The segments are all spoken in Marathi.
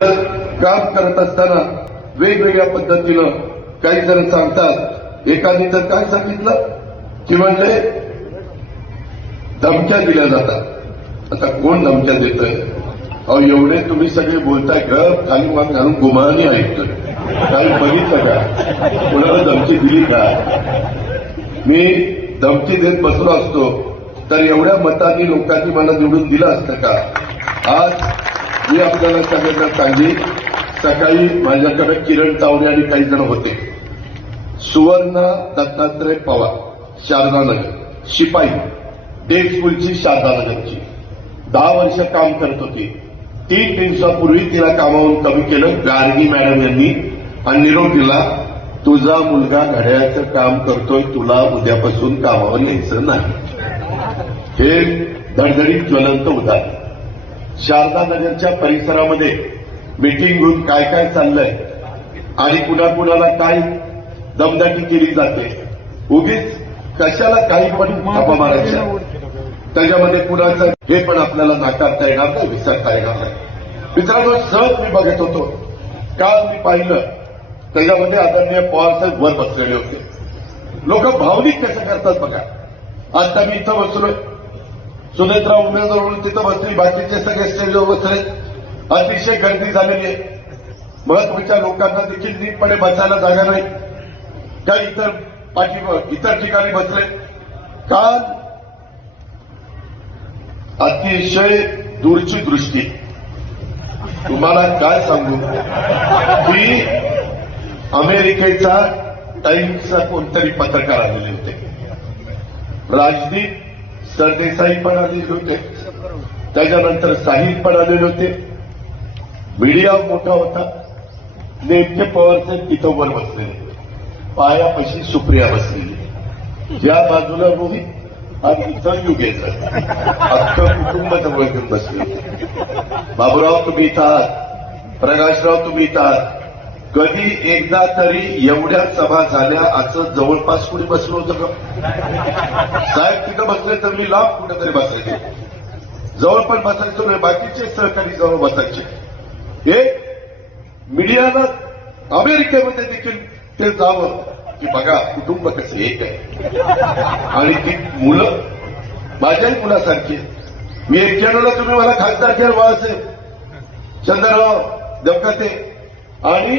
काम करत असताना वेगवेगळ्या पद्धतीनं काही जण सांगतात. एकाने तर काय सांगितलं की म्हणले धमक्या दिल्या जातात. आता कोण धमक्या देतंय? अहो एवढे तुम्ही सगळे बोलताय, घर खाली मान घालून गुमानी ऐकतोय. काही बघितलं का? कोणाला धमकी दिली का? मी धमकी देत बसलो असतो तर एवढ्या मतांनी लोकांनी मला निवडून दिलं असतं का? आज मी आपल्याला सगळ्यांना सांगेन, सकाळी माझ्याकडे किरण तावडे आणि काही जण होते. सुवर्ण दत्तात्रय पवार, शारदानगर, शिपाई, डे स्कूलची शारदानगरची, 10 वर्ष काम करत होती. 3 दिवसापूर्वी तिला कामावरून कमी केलं गार्गी मॅडम यांनी आणि निरोप दिला, तुझा मुलगा घड्याळाचं काम करतोय, तुला उद्यापासून कामावर यायचं नाही. हे धडधडीत ज्वलंत उदाहरण. शारदानगरच्या परिसरामध्ये मीटिंग घेऊन काय काय चाललंय आणि कुणाकुणाला काय दमदाटी केली जाते, उगीच कशाला काही पण थापा मारायच्या, त्याच्यामध्ये कुणाचं हे पण आपल्याला नाकारता येणार नाही, विसरता येणार नाही. मित्रांनो, सहज मी बघत होतो, काल मी पाहिलं त्याच्यामध्ये आदरणीय पवारसाहेब वर बसलेले होते. लोक भावनिक कसं करतात बघा. आता मी इथं बसलोय, सुनेत्रा उमेदवार तिथं बसली, बाकीचे सगळे स्टेजवर बसले, अतिशय गर्दी झालेली आहे. महत्वाच्या लोकांना देखील नीटपणे बसायला जागा नाही, काही इतर ठिकाणी बसले. काल अतिशय दूरची दृष्टी, तुम्हाला काय सांगू की अमेरिकेचा टाइम्सचा कोणतरी पत्रकार आलेले होते, राजदीप सरदेसाई पण आलेले होते, त्याच्यानंतर साहिल पण आलेले होते. मीडिया मोठा होता. नेमके पवारसाहेब तिथं वर बसलेले, पायापाशी सुप्रिया बसलेली, ज्या बाजूला रोहित आणि इथं युगेचं अख्खं कुटुंब जवळ घेऊन बसले. बाबूराव तुम्ही इथं आहात, प्रकाशराव तुम्ही इथं आहात. कधी एकदा तरी एवढ्या सभा झाल्या असं जवळपास कुणी बसलं होतं का? साहेब तिथं बसले तर मी लांब कुठेतरी बसायचे, जवळ पण बसायचो नाही, बाकीचे सहकारी जवळ बसायचे. हे मीडियाला अमेरिकेमध्ये देखील ते जावं की बघा कुटुंब कसं एक आहे. आणि ती मुलं माझ्याही मुलासारखी. मी 91ला तुम्ही मला खासदार केलं, बाळासाहेब चंद्रराव देवकाते, आणि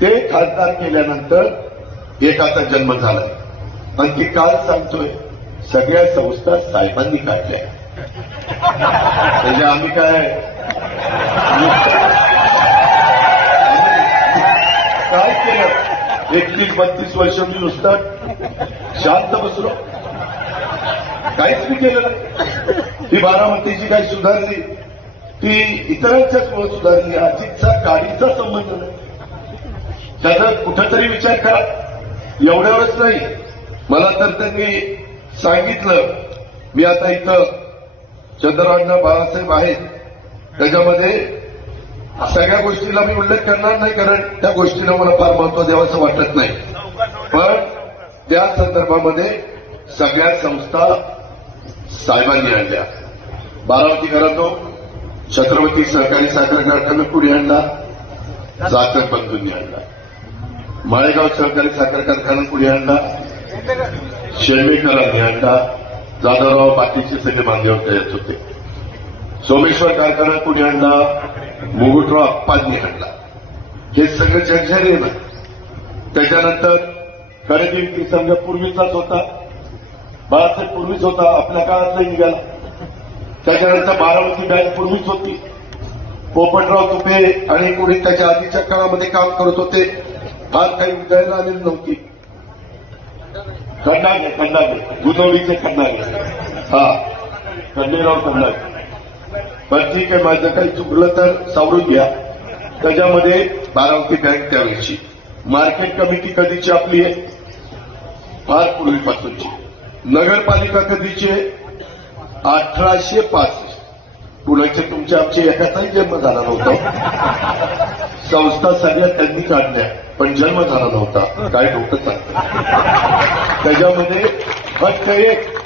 ते खासदार केल्यानंतर एक आता जन्म झाला आणि ती काल सांगतोय सगळ्या संस्था साहेबांनी काढल्या. म्हणजे आम्ही काय केलं? 31-32 वर्ष मी नुसतं शांत बसलो, काहीच मी केलं नाही. ही बारामतीची काही सुधारली, ती इतरांच्याच मुळे सुधारली. अजितचा गाडीचा संबंध नाही, त्याचा कुठंतरी विचार करा. एवढ्यावरच नाही, मला तर त्यांनी सांगितलं, मी आता इथं चंद्ररावना बाळासाहेब आहेत, त्याच्यामध्ये सगळ्या गोष्टीला मी उल्लेख करणार नाही, कारण त्या गोष्टीला मला फार महत्व द्यावंसं वाटत नाही. पण त्या संदर्भामध्ये सगळ्या संस्था साहेबांनी आणल्या. बारामती घरातो छत्रपती सहकारी साखर कारखाना पुढे आणला, जाकर बंधूंनी आणला. माळेगाव सहकारी साखर कारखाना पुढे आणला, शेळवेकरांनी आणला. जाधवराव बाकीचे सगळे मान्यवर तयार होते. सोमेश्वर कारखाना पुढे आणला, मुकुटराव अप्पांनी आणला. हे सगळं जगजाहीर आहे ना. त्याच्यानंतर खरेदी विक्री संघ पूर्वीचाच होता, बाळासाहेब पूर्वीच होता, आपल्या काळात नाही निघाला. त्याच्यानंतर बारामती बँक पूर्वीच होती. पोपटराव तुपे आणि कोणी त्याच्या आधीच्या काळामध्ये काम करत होते, फार काही उदयाला आलेली नव्हती. खंडागे गुजवडीचे खंडागे, हा खंडेराव खंडागे. पण ठीक आहे, माझं काही चुकलं तर सावरून घ्या. त्याच्यामध्ये बारामती बँक त्यावेळेची मार्केट कमिटी कधीची आपली आहे, फार पूर्वीपासूनची. नगरपालिका कधीची आहे, 1865. पुण्याचे तुमच्या आमचे एकाचाही जन्म झाला नव्हता. संस्था सगळ्या त्यांनी काढल्या, पण जन्म झाला नव्हता. काय डोकं सांगतं. त्याच्यामध्ये फक्त एक